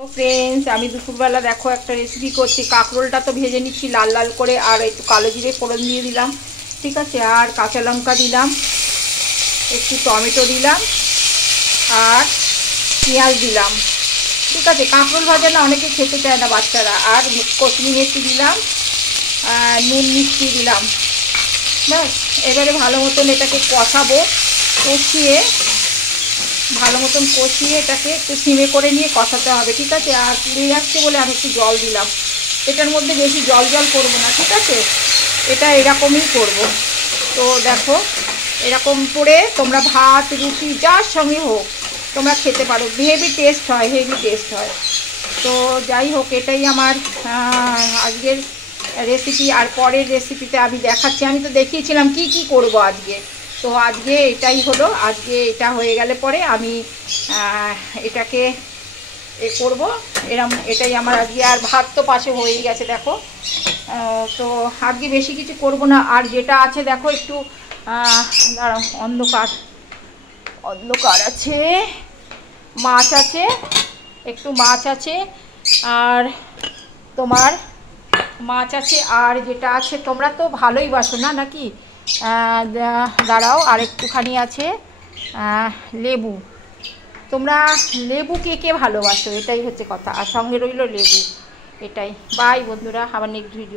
তো ফ্রেন্ডস, আমি দুপুরবেলা দেখো একটা রেসিপি করছি। কাঁকরোলটা তো ভেজে নিচ্ছি লাল লাল করে, আর একটু কালো জিরে ফোড়ন দিয়ে দিলাম, ঠিক আছে, আর কাঁচা লঙ্কা দিলাম, একটু টমেটো দিলাম, আর পেঁয়াজ দিলাম, ঠিক আছে। কাঁকরোল ভাজা না অনেকে খেতে চায় না বাচ্চারা। আর কসুরি মেথি দিলাম, নুন মিষ্টি দিলাম, ব্যাস। এবারে ভালো মতন এটাকে কষাবো, কষিয়ে ভালো মতন কষিয়ে এটাকে একটু সিমে করে নিয়ে কষাতে হবে, ঠিক আছে। আর পুড়ে যাচ্ছে বলে আমি একটু জল দিলাম। এটার মধ্যে বেশি জল করবো না, ঠিক আছে, এটা এরকমই করব। তো দেখো, এরকম করে তোমরা ভাত রুটি যার সঙ্গে হোক তোমরা খেতে পারো, হেভি টেস্ট হয়, হেভি টেস্ট হয়। তো যাই হোক, এটাই আমার আজকের রেসিপি। আর পরের রেসিপিতে আমি দেখাচ্ছি, আমি তো দেখিয়েছিলাম কি কি করব আজকে। তো আজকে এটাই হলো, আজকে এটা হয়ে গেলে পরে আমি এটাকে করব এরম, এটাই আমার আজকে। আর ভাত তো পাশে হয়েই গেছে দেখো। তো আজকে বেশি কিছু করব না। আর যেটা আছে দেখো, একটু দাঁড়াও, অন্ধকার অন্ধকার আছে, মাছ আছে, একটু মাছ আছে, আর তোমার মাছ আছে, আর যেটা আছে, তোমরা তো ভালোই বাসো না নাকি? দাঁড়াও, আর একটুখানি আছে লেবু। তোমরা লেবু কে কে ভালোবাসো, এটাই হচ্ছে কথা। আর সঙ্গে রইল লেবু, এটাই। বাই বন্ধুরা, আবার নেক্সট ভিডিও।